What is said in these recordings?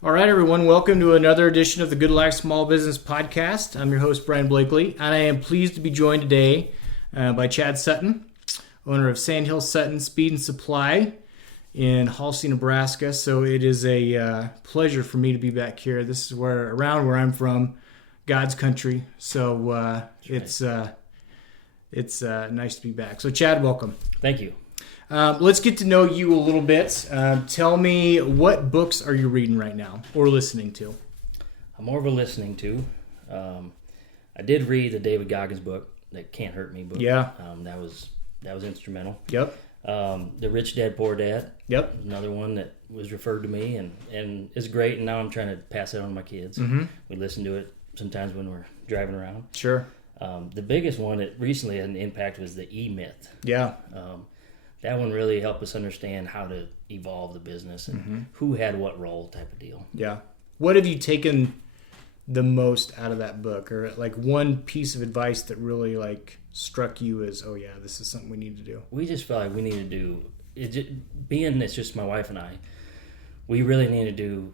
All right, everyone. Welcome to another edition of the Good Life Small Business Podcast. I'm your host, Brian Blakely, and I am pleased to be joined today by Chad Sutton, owner of Sandhills Sutton Speed and Supply in Halsey, Nebraska. So it is a pleasure for me to be back here. This is around where I'm from, God's country. So it's nice to be back. So Chad, welcome. Thank you. Let's get to know you a little bit. Tell me, what books are you reading right now or listening to? I'm more of a listening to. I did read the David Goggins book, that Can't Hurt Me book. Yeah. That was instrumental. Yep. The Rich Dad Poor Dad. Yep. Another one that was referred to me and is great. And now I'm trying to pass it on to my kids. Mm-hmm. We listen to it sometimes when we're driving around. Sure. The biggest one that recently had an impact was the E-Myth. Yeah. That one really helped us understand how to evolve the business and who had what role type of deal. Yeah. What have you taken the most out of that book, or like one piece of advice that really like struck you as, oh yeah, this is something we need to do? We just felt like we needed to do it. Being it's just my wife and I, we really needed to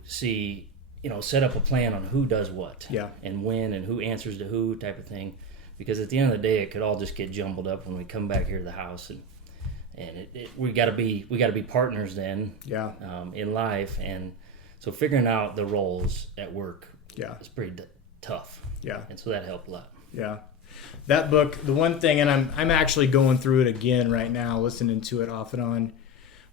set up a plan on who does what, yeah, and when, and who answers to who type of thing. Because at the end of the day, it could all just get jumbled up when we come back here to the house and we got to be partners then, yeah, in life, and so figuring out the roles at work, yeah, is pretty tough, yeah, and so that helped a lot. Yeah, that book, the one thing, and I'm actually going through it again right now, listening to it off and on.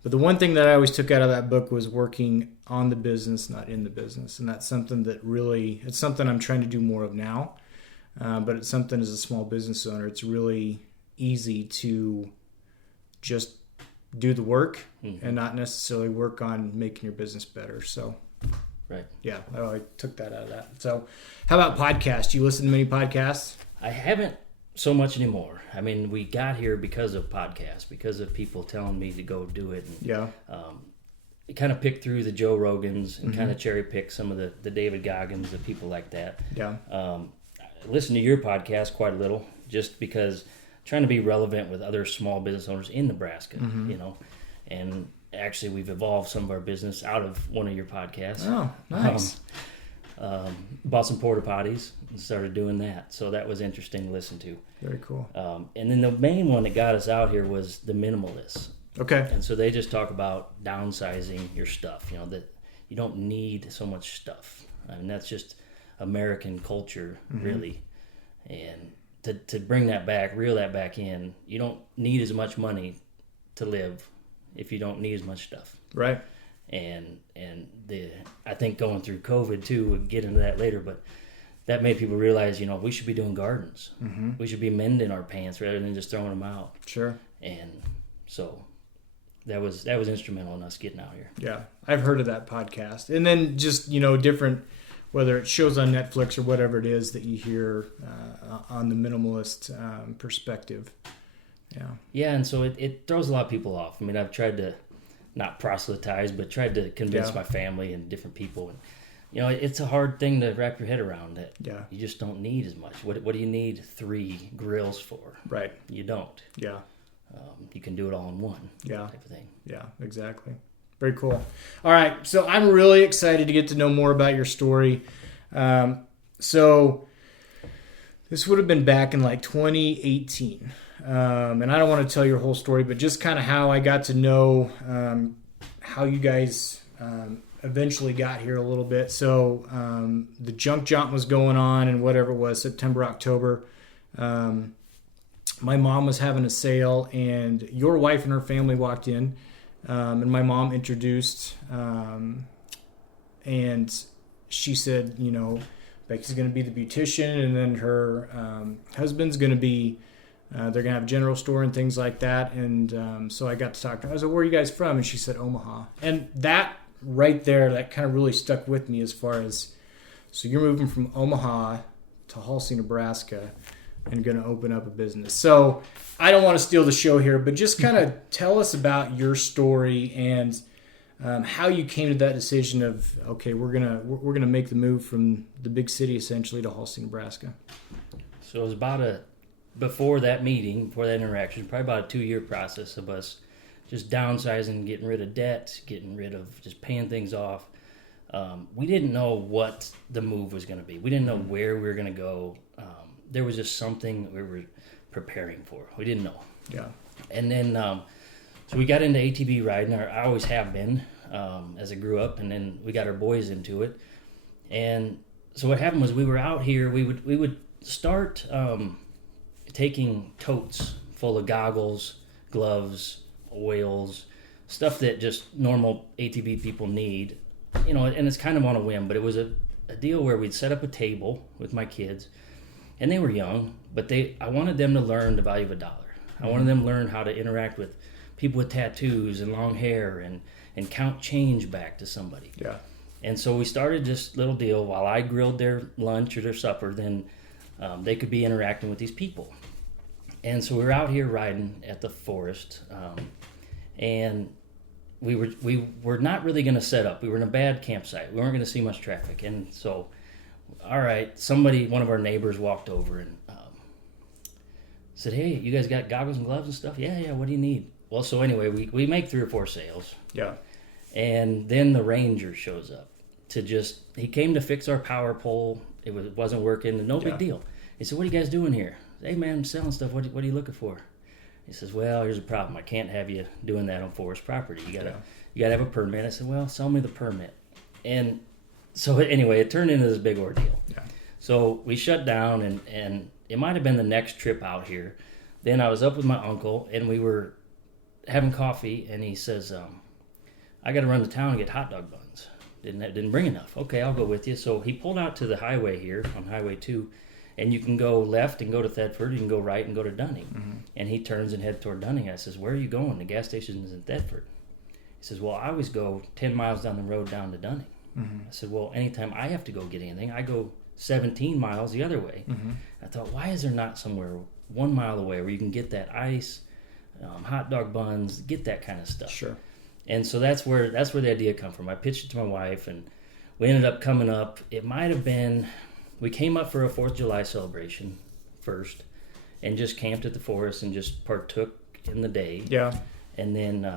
But the one thing that I always took out of that book was working on the business, not in the business, and that's something that really, it's something I'm trying to do more of now. But it's something as a small business owner, it's really easy to just do the work and not necessarily work on making your business better. So, right. Yeah, I took that out of that. So, how about podcasts? You listen to many podcasts? I haven't so much anymore. I mean, we got here because of podcasts, because of people telling me to go do it. And, yeah. Kind of pick through the Joe Rogans and kind of cherry pick some of the David Goggins, the people like that. Yeah. I listen to your podcast quite a little just because trying to be relevant with other small business owners in Nebraska, and actually we've evolved some of our business out of one of your podcasts. Oh, nice. Bought some porta potties and started doing that. So that was interesting to listen to. Very cool. And then the main one that got us out here was the minimalists. Okay. And so they just talk about downsizing your stuff, that you don't need so much stuff. I mean, that's just American culture, really. And to bring that back, reel that back in, you don't need as much money to live if you don't need as much stuff. Right. And I think going through COVID too, we'll get into that later, but that made people realize, we should be doing gardens. We should be mending our pants rather than just throwing them out. Sure. And so that was instrumental in us getting out here. Yeah, I've heard of that podcast. And then just, different, whether it shows on Netflix or whatever it is that you hear on the minimalist perspective. Yeah. Yeah, and so it throws a lot of people off. I mean, I've tried to not proselytize, but tried to convince my family and different people. And, it's a hard thing to wrap your head around that. Yeah. You just don't need as much. What do you need 3 grills for? Right. You don't. Yeah. You can do it all in one. Yeah. Type of thing. Yeah, exactly. Very cool. All right, so I'm really excited to get to know more about your story. So this would have been back in like 2018. And I don't want to tell your whole story, but just kind of how I got to know how you guys eventually got here a little bit. So the junk jaunt was going on and whatever it was, September, October. My mom was having a sale, and your wife and her family walked in. And my mom introduced, and she said, Becky's going to be the beautician, and then her husband's going to be, they're going to have a general store and things like that. And so I got to talk to her. I was like, where are you guys from? And she said, Omaha. And that right there, that kind of really stuck with me as far as, so you're moving from Omaha to Halsey, Nebraska, and going to open up a business. So I don't want to steal the show here, but just kind of tell us about your story and how you came to that decision of, okay, we're gonna make the move from the big city essentially to Halsey, Nebraska. So it was before that meeting, before that interaction, probably about a 2-year process of us just downsizing, getting rid of debt, getting rid of just paying things off. we didn't know what the move was going to be. We didn't know where we were going to go. There was just something we were preparing for. We didn't know. Yeah. And then, so we got into ATV riding. I always have been as I grew up, and then we got our boys into it. And so what happened was we were out here. We would start taking totes full of goggles, gloves, oils, stuff that just normal ATV people need, and it's kind of on a whim, but it was a deal where we'd set up a table with my kids, and they were young, but I wanted them to learn the value of $1. I wanted them to learn how to interact with people with tattoos and long hair and count change back to somebody. Yeah. And so we started this little deal while I grilled their lunch or their supper, then they could be interacting with these people. And so we were out here riding at the forest, and we were not really going to set up. We were in a bad campsite. We weren't going to see much traffic. And so, all right, one of our neighbors walked over and said, "Hey, you guys got goggles and gloves and stuff?" Yeah, what do you need? Well, so anyway, we make 3 or 4 sales. Yeah. And then the ranger shows up he came to fix our power pole. It wasn't working. No big deal. He said, "What are you guys doing here?" "Hey, man, I'm selling stuff. What are you looking for?" He says, "Well, here's a problem. I can't have you doing that on forest property. You gotta have a permit." I said, "Well, sell me the permit." And so anyway, it turned into this big ordeal. Yeah. So we shut down, and it might have been the next trip out here. Then I was up with my uncle, and we were having coffee, and he says, "I got to run to town and get hot dog buns. Didn't bring enough." "Okay, I'll go with you." So he pulled out to the highway here on Highway 2, and you can go left and go to Thetford. You can go right and go to Dunning. Mm-hmm. And he turns and heads toward Dunning. I says, "Where are you going?" "The gas station is in Thetford." He says, "Well, I always go 10 miles down the road down to Dunning." Mm-hmm. I said, "Well, anytime I have to go get anything, I go 17 miles the other way." Mm-hmm. I thought, why is there not somewhere 1 mile away where you can get that ice, hot dog buns, get that kind of stuff? Sure. And so that's where the idea come from. I pitched it to my wife, and we ended up coming up. It might have been, we came up for a 4th of July celebration first, and just camped at the forest and just partook in the day. Yeah. And then,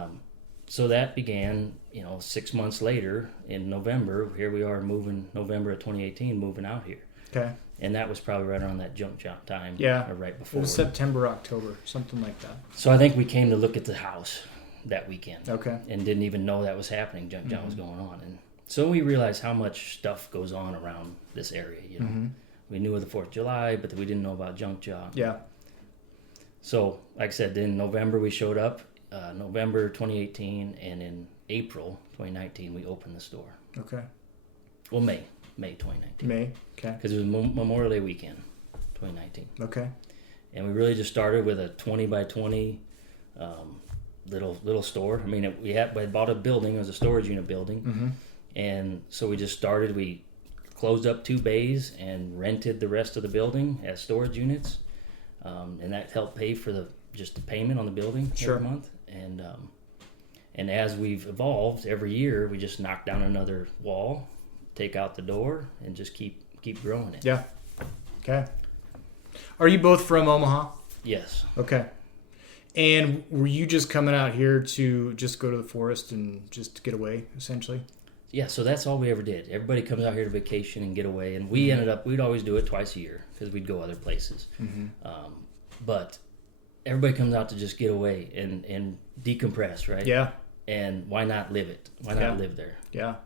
so that began, 6 months later in November. Here we are November of 2018, moving out here. Okay. And that was probably right around that junk shop time. Yeah. Or right before. It was September, October, something like that. So I think we came to look at the house that weekend. Okay. And didn't even know that was happening. Junk was going on. And so we realized how much stuff goes on around this area. We knew of the 4th of July, but we didn't know about junk job. Yeah. So, like I said, then November we showed up, November 2018, and in April 2019 we opened the store. Okay. Well, May 2019. May, okay. Because it was Memorial Day weekend, 2019. Okay. And we really just started with a 20 by 20 little store. I mean, we had bought a building. It was a storage unit building. Mm-hmm. And so we just started. We closed up 2 bays and rented the rest of the building as storage units. And that helped pay for the payment on the building every month. And as we've evolved every year, we just knock down another wall, take out the door, and just keep growing it. Yeah. Okay. Are you both from Omaha? Yes. Okay. And were you just coming out here to just go to the forest and just get away, essentially? Yeah, so that's all we ever did. Everybody comes out here to vacation and get away, and we ended up, we'd always do it twice a year because we'd go other places. Mm-hmm. But everybody comes out to just get away and decompress, right? Yeah. And why not live it? Why not live there? Yeah,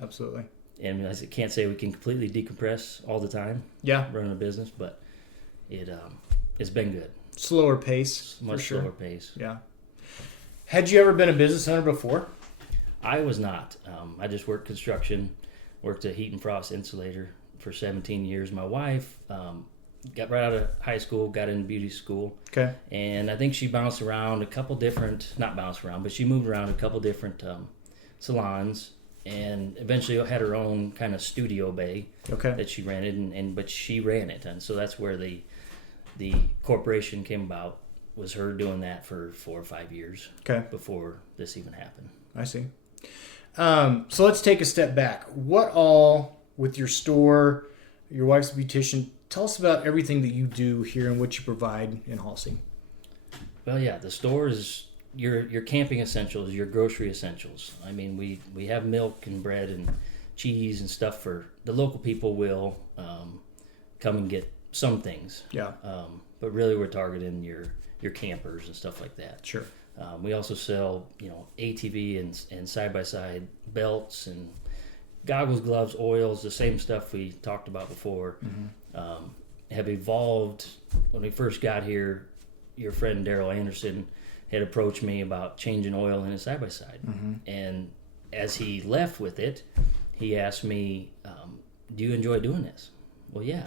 absolutely. And I can't say we can completely decompress all the time. Yeah. Running a business, but it's been good. Slower pace. Much slower pace. Yeah. Had you ever been a business owner before? I was not. I just worked construction, worked at Heat and Frost Insulator for 17 years. My wife got right out of high school, got into beauty school. Okay. And I think she bounced around but she moved around a couple different salons, and eventually had her own kind of studio bay that she rented, but she ran it. And so that's where the corporation came about, was her doing that for 4 or 5 years before this even happened. I see. So let's take a step back. What all, with your store, your wife's beautician, tell us about everything that you do here and what you provide in Halsey. Well, yeah, the store is your camping essentials, your grocery essentials. I mean, we have milk and bread and cheese and stuff for the local people will come and get some things. Yeah. But really we're targeting your campers and stuff like that. Sure. We also sell, ATV and side-by-side belts and goggles, gloves, oils, the same stuff we talked about before. Have evolved. When we first got here, your friend Daryl Anderson had approached me about changing oil in his side-by-side. And as he left with it, he asked me, do you enjoy doing this? Well, yeah.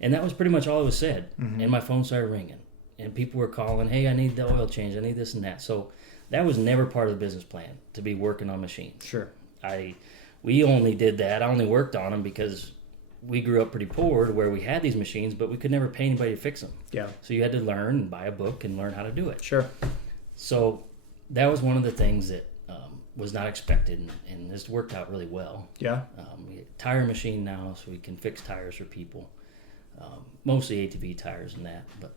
And that was pretty much all it was said. And my phone started ringing. And people were calling, hey, I need the oil change. I need this and that. So that was never part of the business plan, to be working on machines. Sure. We only did that. I only worked on them because we grew up pretty poor to where we had these machines, but we could never pay anybody to fix them. Yeah. So you had to learn and buy a book and learn how to do it. Sure. So that was one of the things that was not expected, and this worked out really well. Yeah. We have a tire machine now, so we can fix tires for people. Mostly ATV tires and that. But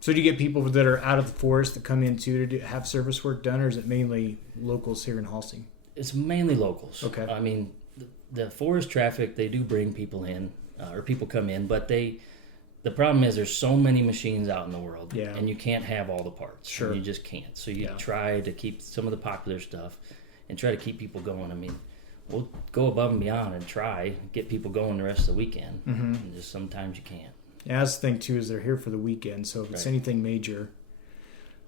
So do you get people that are out of the forest that come in too to have service work done, or is it mainly locals here in Halsey? it's mainly locals. Okay. I mean, the forest traffic, they do bring people in, or people come in, but the problem is there's so many machines out in the world, Yeah. and you can't have all the parts. Sure. And you just can't. So you Yeah. try to keep some of the popular stuff and try to keep people going. I mean, we'll go above and beyond and try get people going the rest of the weekend. Mm-hmm. And just sometimes you can't. Yeah, that's the thing too, is they're here for the weekend. So if it's Right. anything major,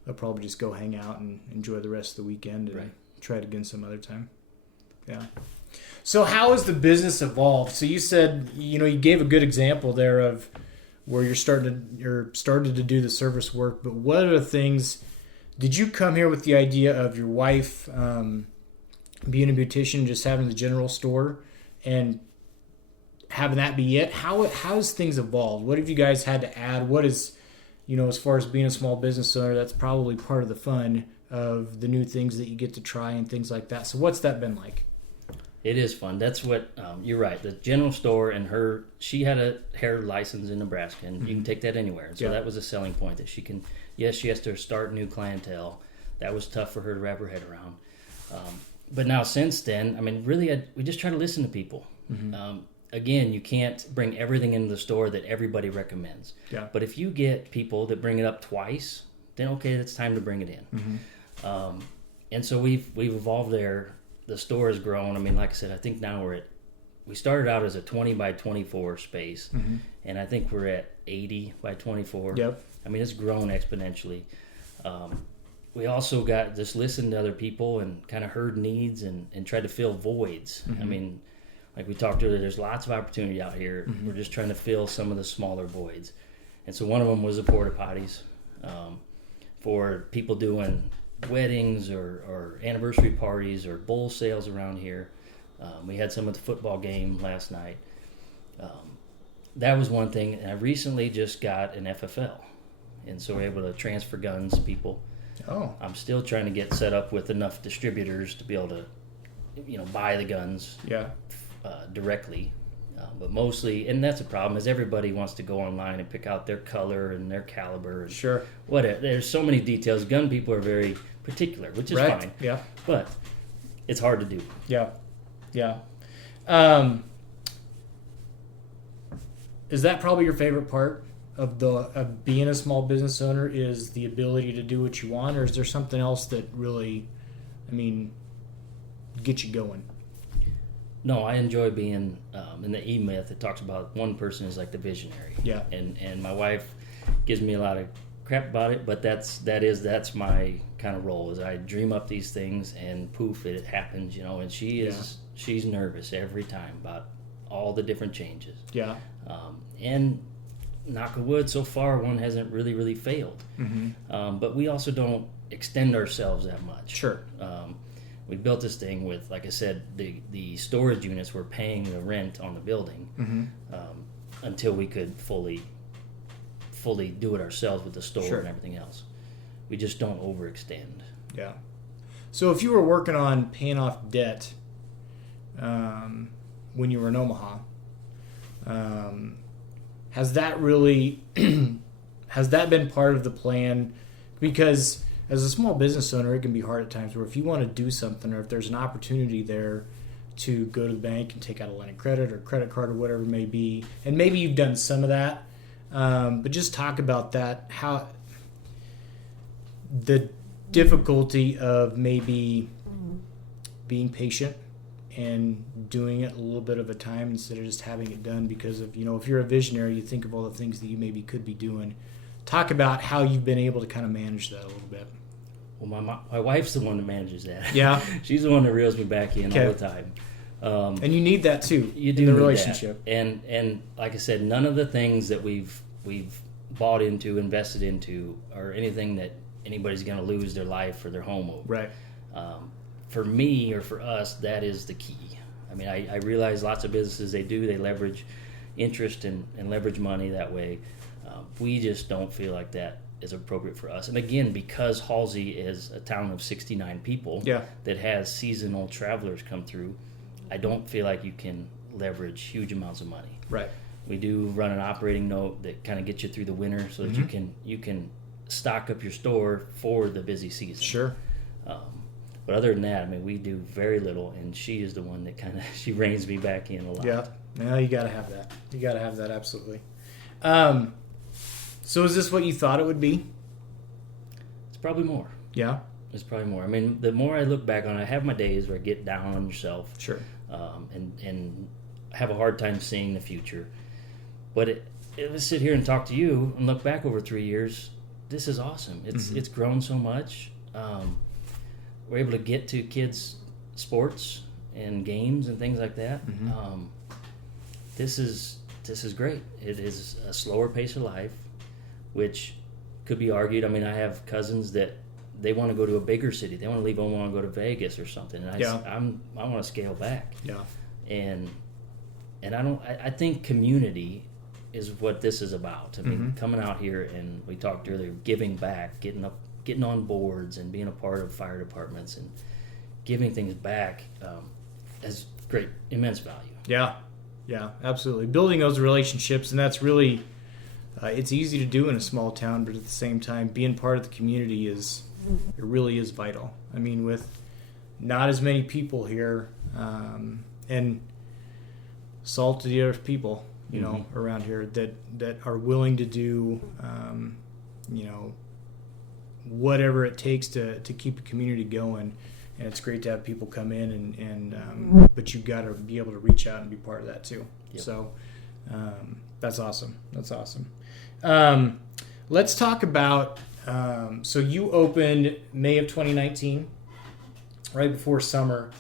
they'll probably just go hang out and enjoy the rest of the weekend and Right. try it again some other time. Yeah. So how has the business evolved? So you said, you gave a good example there of where you're started to do the service work, but what are the things, did you come here with the idea of your wife being a beautician, just having the general store and having that be it? How's things evolved? What have you guys had to add? What is, as far as being a small business owner, that's probably part of the fun of the new things that you get to try and things like that. So what's that been like? It is fun. That's what you're right. The general store and she had a hair license in Nebraska, and you can take that anywhere. And so Yeah. that was a selling point that she can. Yes, she has to start new clientele. That was tough for her to wrap her head around. But now since then, I mean, really, we just try to listen to people. Again, you can't bring everything into the store that everybody recommends. Yeah. But if you get people that bring it up twice, then okay, it's time to bring it in. And so we've evolved there. The store has grown. I mean, like I said, I think now we started out as a 20 by 24 space, and I think we're at 80 by 24. Yep. I mean, it's grown exponentially. We also got just listened to other people and kind of heard needs and tried to fill voids. I mean, like we talked earlier, there's lots of opportunity out here. We're just trying to fill some of the smaller voids. And so one of them was the porta potties for people doing weddings or anniversary parties or bull sales around here. We had some at the football game last night. That was one thing. And I recently just got an FFL. And so we're able to transfer guns to people. Oh. I'm still trying to get set up with enough distributors to be able to, buy the guns Yeah. directly. But mostly, and that's a problem, is everybody wants to go online and pick out their color and their caliber. And Sure. whatever. There's so many details. Gun people are very particular, which is Right. fine. Yeah. But it's hard to do. Yeah. Yeah. Is that probably your favorite part of being a small business owner, is the ability to do what you want, or is there something else that really, gets you going? No, I enjoy being in the E-Myth. It talks about one person is like the visionary. Yeah. And my wife gives me a lot of crap about it, but that's my kind of role. Is I dream up these things and poof, it happens. And she's nervous every time about all the different changes. Yeah. And knock on wood, so far one hasn't really failed. But we also don't extend ourselves that much. Sure. We built this thing with, like I said, the storage units were paying the rent on the building until we could fully do it ourselves with the store Sure. and everything else. We just don't overextend. Yeah. So if you were working on paying off debt when you were in Omaha, has that been part of the plan? Because as a small business owner, it can be hard at times where if you want to do something or if there's an opportunity there to go to the bank and take out a line of credit or credit card or whatever it may be. And maybe you've done some of that, but just talk about that, how the difficulty of maybe being patient and doing it a little bit of a time instead of just having it done because of, if you're a visionary, you think of all the things that you maybe could be doing. Talk about how you've been able to kind of manage that a little bit. Well, my wife's the one that manages that. Yeah. She's the one that reels me back in all the time. And you need that too. You do in the need relationship. That. And like I said, none of the things that we've bought into, invested into, are anything that anybody's going to lose their life or their home over. Right. For me or for us, that is the key. I mean, I realize lots of businesses, they leverage interest and leverage money that way. We just don't feel like that is appropriate for us. And again, because Halsey is a town of 69 people that has seasonal travelers come through, I don't feel like you can leverage huge amounts of money. Right. We do run an operating note that kind of gets you through the winter so that you can stock up your store for the busy season. Sure. But other than that, I mean, we do very little, and she is the one that she reins me back in a lot. Yeah. No, you got to have that. You got to have that, absolutely. So is this what you thought it would be? It's probably more. Yeah? It's probably more. I mean, the more I look back on it, I have my days where I get down on yourself. Sure. And have a hard time seeing the future. But if I sit here and talk to you and look back over 3 years, this is awesome. It's grown so much. We're able to get to kids' sports and games and things like that. This is great. It is a slower pace of life, which could be argued. I mean, I have cousins that they want to go to a bigger city. They want to leave Omaha and go to Vegas or something. And I want to scale back. Yeah. And I think community is what this is about. I mean, coming out here, and we talked earlier, giving back, getting on boards and being a part of fire departments and giving things back has great, immense value. Yeah, absolutely. Building those relationships, and that's really, it's easy to do in a small town, but at the same time, being part of the community it really is vital. I mean, with not as many people here, and salted earth people, around here that are willing to do, whatever it takes to keep a community going. And it's great to have people come in and but you've got to be able to reach out and be part of that too. Yep. So that's awesome. Let's talk about, so you opened May of 2019, right before summer.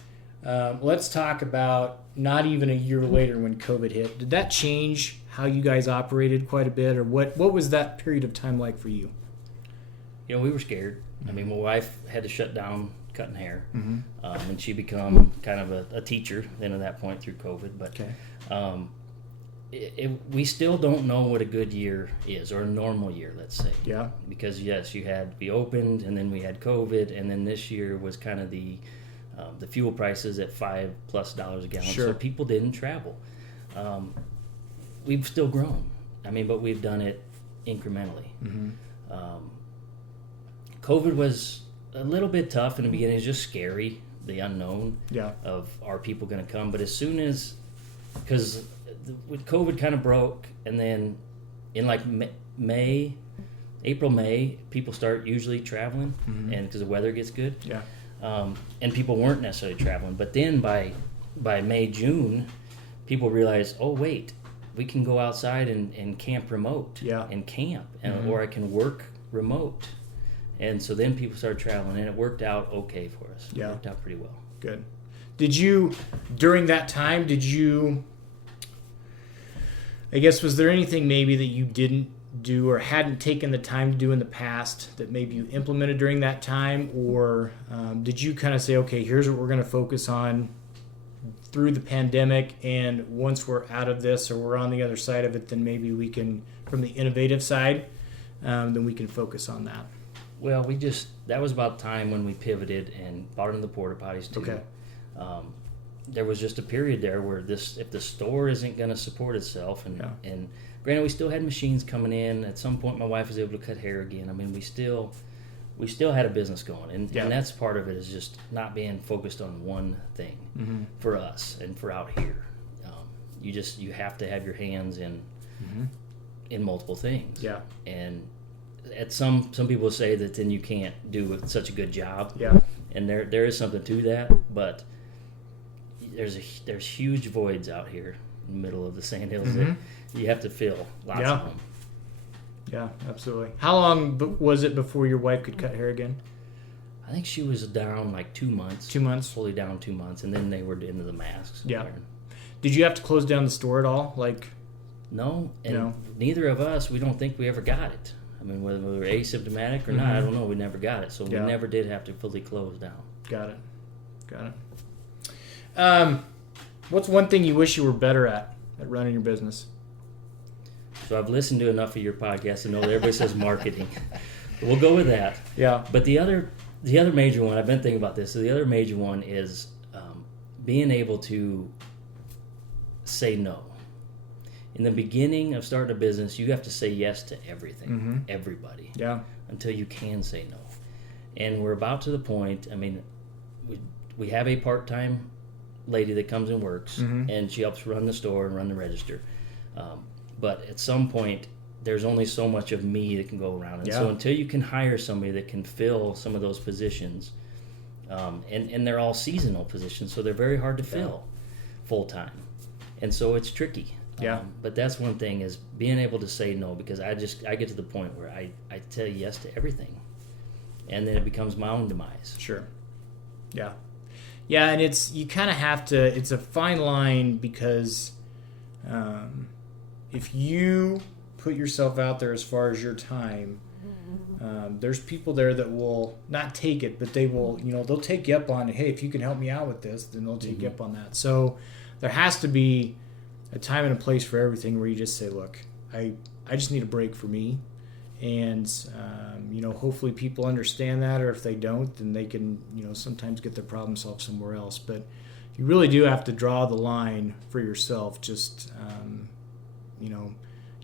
Let's talk about not even a year later when COVID hit. Did that change how you guys operated quite a bit, or what was that period of time like for you? We were scared. I mean, my wife had to shut down cutting hair, and she become kind of a teacher then at that point through COVID. But we still don't know what a good year is, or a normal year, let's say. Yeah. Because yes, we opened, and then we had COVID, and then this year was kind of the fuel prices at $5+ a gallon. Sure. So people didn't travel. We've still grown. I mean, but we've done it incrementally. COVID was a little bit tough in the beginning. It was just scary, the unknown of are people going to come. But as soon as, because with COVID kind of broke, and then in like April, May, people start usually traveling, and because the weather gets good. Yeah. And people weren't necessarily traveling. But then by May, June, people realized, oh, wait, we can go outside and camp remote. Yeah. And camp, or I can work remote. And so then people started traveling, and it worked out okay for us. Yeah. It worked out pretty well. Good. During that time, I guess, was there anything maybe that you didn't do or hadn't taken the time to do in the past that maybe you implemented during that time? Or did you kind of say, okay, here's what we're going to focus on through the pandemic, and once we're out of this or we're on the other side of it, then maybe we can, from the innovative side, then we can focus on that? Well, that was about time when we pivoted and bought into the porta potties too. Okay. There was just a period there where if the store isn't going to support itself, and granted, we still had machines coming in. At some point, my wife was able to cut hair again. I mean, we still we still had a business going, and that's part of it, is just not being focused on one thing for us and for out here. You have to have your hands in multiple things. Yeah. And at some people say that then you can't do such a good job. Yeah. And there is something to that, but there's huge voids out here in the middle of the Sandhills that you have to fill. Lots of them. Yeah, absolutely. How long was it before your wife could cut hair again? I think she was down like 2 months. 2 months? Fully down 2 months, and then they were into the masks. Yeah. Did you have to close down the store at all? No, and neither of us, we don't think we ever got it. I mean, whether we were asymptomatic or not, I don't know. We never got it, so we never did have to fully close down. Got it. What's one thing you wish you were better at running your business? So I've listened to enough of your podcasts to know that everybody says marketing. We'll go with that. Yeah. But the other major one, I've been thinking about this. So the other major one is being able to say no. In the beginning of starting a business, you have to say yes to everything, everybody, until you can say no. And we're about to the point. I mean, we have a part-time lady that comes and works, and she helps run the store and run the register. But at some point, there's only so much of me that can go around. And so until you can hire somebody that can fill some of those positions, and they're all seasonal positions, so they're very hard to fill full-time. And so it's tricky. But that's one thing, is being able to say no, because I get to the point where I tell yes to everything. And then it becomes my own demise. Sure. Yeah. Yeah, and you kind of have to, it's a fine line, because if you put yourself out there as far as your time, there's people there that will not take it, but they will, they'll take you up on it. Hey, if you can help me out with this, then they'll take you up on that. So there has to be a time and a place for everything, where you just say, look, I just need a break for me. And, hopefully people understand that, or if they don't, then they can, sometimes get their problem solved somewhere else. But you really do have to draw the line for yourself. Just, you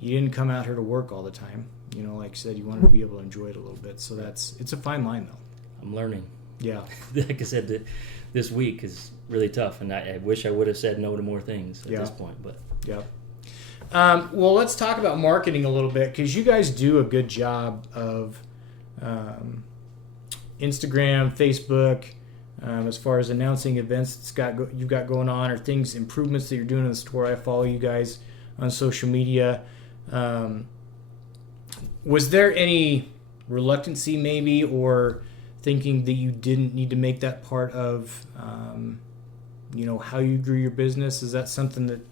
didn't come out here to work all the time. Like you said, you wanted to be able to enjoy it a little bit. So it's a fine line, though. I'm learning. Yeah. Like I said, this week is really tough, and I wish I would have said no to more things at this point. But well, let's talk about marketing a little bit, because you guys do a good job of Instagram, Facebook, as far as announcing events you've got going on, or improvements that you're doing in the store. I follow you guys on social media. Was there any reluctancy maybe, or thinking that you didn't need to make that part of how you grew your business? Is that something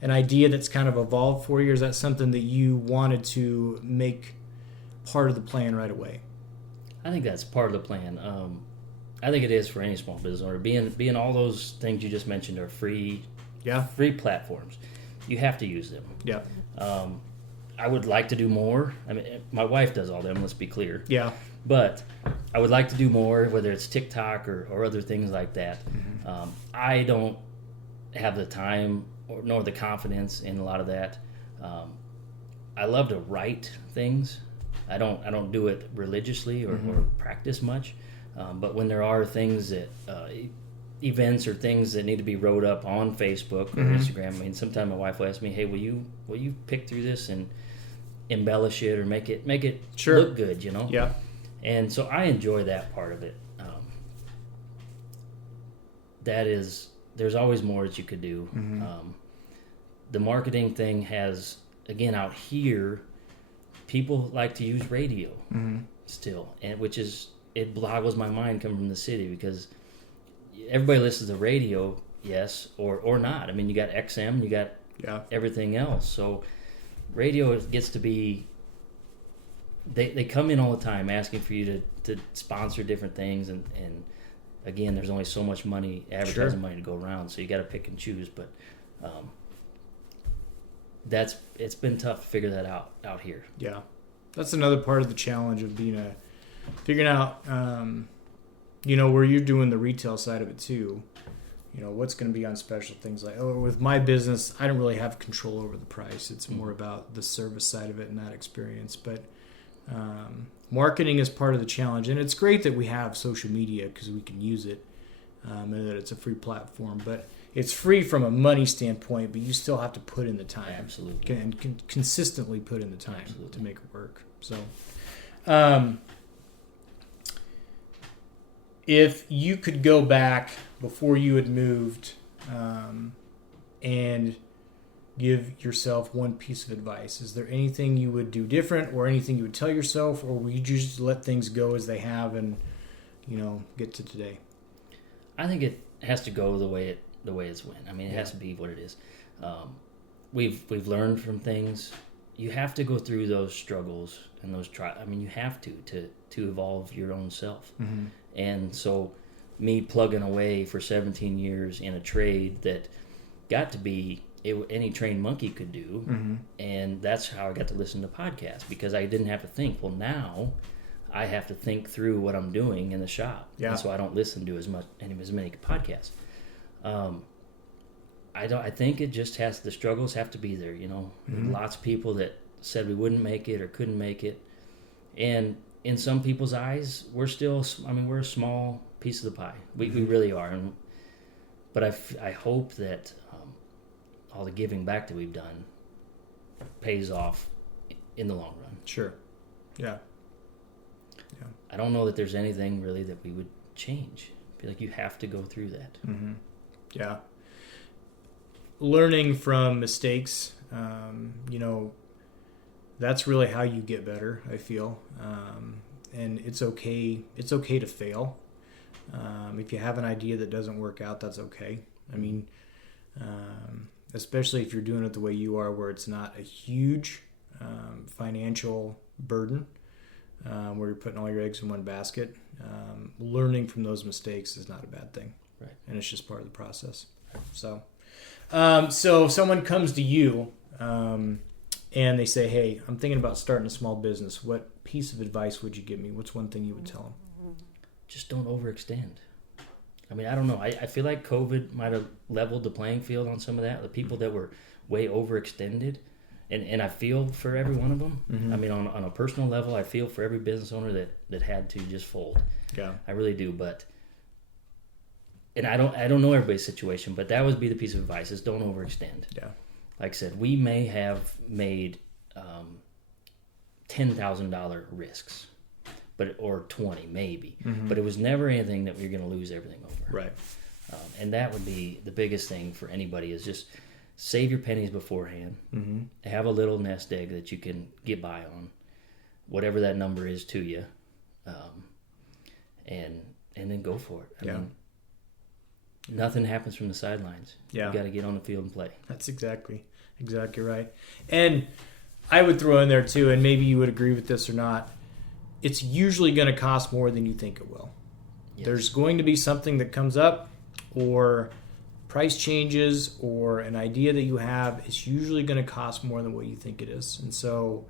an idea that's kind of evolved for you, or is that something that you wanted to make part of the plan right away? I think that's part of the plan. I think it is for any small business owner. Being all those things you just mentioned are free platforms. You have to use them. Yeah. I would like to do more. I mean, my wife does all them, let's be clear. Yeah. But I would like to do more, whether it's TikTok or other things like that. I don't have the time nor the confidence in a lot of that. I love to write things. I don't do it religiously or practice much. But when there are things that events or things that need to be wrote up on Facebook or Instagram, I mean, sometimes my wife will ask me, "Hey, will you pick through this and embellish it or make it look good?" Yeah. And so I enjoy that part of it. There's always more that you could do. The marketing thing has, again, out here, people like to use radio still, and it boggles my mind coming from the city, because everybody listens to radio, yes, or not. I mean, you got XM, you got everything else. So radio gets to be, they come in all the time asking for you to sponsor different things, and again, there's only so much money, advertising money to go around, so you got to pick and choose. But it's been tough to figure that out here. Yeah, that's another part of the challenge of figuring out, where you're doing the retail side of it too. What's going to be on special, things like, with my business, I don't really have control over the price. It's more about the service side of it and that experience. But marketing is part of the challenge, and it's great that we have social media because we can use it, and that it's a free platform. But it's free from a money standpoint, but you still have to put in the time. Absolutely. And consistently put in the time Absolutely. to make it work. So, if you could go back before you had moved and give yourself one piece of advice, is there anything you would do different or anything you would tell yourself, or would you just let things go as they have and, get to today? I think it has to go the way it's went. I mean, it has to be what it is. We've learned from things. You have to go through those struggles and those trials. I mean, you have to evolve your own self. Mm-hmm. And so me plugging away for 17 years in a trade that got to be any trained monkey could do. Mm-hmm. And that's how I got to listen to podcasts, because I didn't have to think. Well, now I have to think through what I'm doing in the shop. Yeah. And so I don't listen to as many podcasts. I think it just the struggles have to be there, Mm-hmm. Lots of people that said we wouldn't make it or couldn't make it. And in some people's eyes, we're a small piece of the pie. We really are. But I hope that all the giving back that we've done pays off in the long run. Sure. Yeah. I don't know that there's anything really that we would change. I feel like you have to go through that. Mm-hmm. Yeah. Learning from mistakes, that's really how you get better, I feel. And it's okay to fail. If you have an idea that doesn't work out, that's okay. I mean, especially if you're doing it the way you are, where it's not a huge financial burden, where you're putting all your eggs in one basket. Learning from those mistakes is not a bad thing. Right. And it's just part of the process. So if someone comes to you and they say, hey, I'm thinking about starting a small business, what piece of advice would you give me? What's one thing you would tell them? Just don't overextend. I mean, I don't know. I feel like COVID might have leveled the playing field on some of that. The people that were way overextended. And I feel for every one of them. Mm-hmm. I mean, on a personal level, I feel for every business owner that had to just fold. Yeah. I really do. And I don't know everybody's situation, but that would be the piece of advice, is don't overextend. Yeah. Like I said, we may have made $10,000 risks, or 20 maybe, Mm-hmm. but it was never anything that we were going to lose everything over. Right. And that would be the biggest thing for anybody, is just save your pennies beforehand. Mm-hmm. Have a little nest egg that you can get by on, whatever that number is to you, and then go for it. I mean, nothing happens from the sidelines. Yeah. You got to get on the field and play. That's exactly right. And I would throw in there too, and maybe you would agree with this or not, it's usually going to cost more than you think it will. Yes. There's going to be something that comes up, or price changes, or an idea that you have. It's usually going to cost more than what you think it is. And so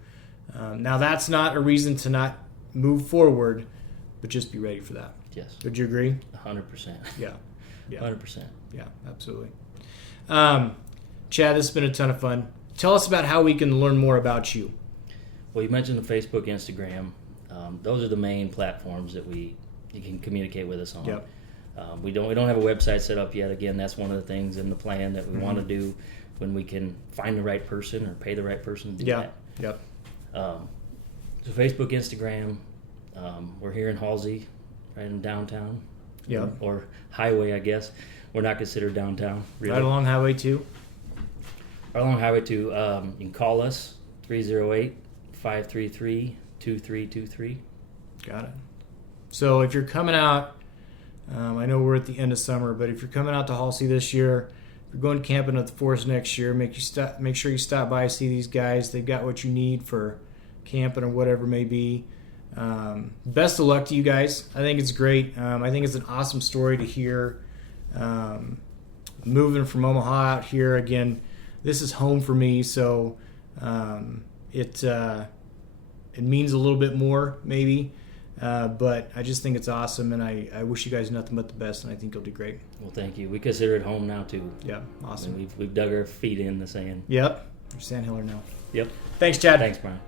now that's not a reason to not move forward, but just be ready for that. Yes. Would you agree? 100%. Yeah. 100%. Yeah, absolutely. Chad, this has been a ton of fun. Tell us about how we can learn more about you. Well, you mentioned the Facebook, Instagram. Those are the main platforms that you can communicate with us on. Yep. We don't have a website set up yet. Again, that's one of the things in the plan that we want to do when we can find the right person or pay the right person to do that. Yep. So Facebook, Instagram. We're here in Halsey, right in downtown. Yep. Or highway, I guess. We're not considered downtown, really. Right along Highway 2. Right along Highway 2. You can call us, 308-533-2323. Got it. So if you're coming out, I know we're at the end of summer, but if you're coming out to Halsey this year, if you're going camping at the forest next year, make sure you stop by, see these guys. They've got what you need for camping or whatever it may be. Best of luck to you guys. I think it's great. I think it's an awesome story to hear. Moving from Omaha out here again, this is home for me, so it means a little bit more maybe, but I just think it's awesome, and I wish you guys nothing but the best, and I think you'll do great. Well, thank you. We consider it home now too. Yeah, awesome. I mean, we've dug our feet in the sand. Yep, you're Sandhiller now. Yep. Thanks, Chad. Thanks, Brian.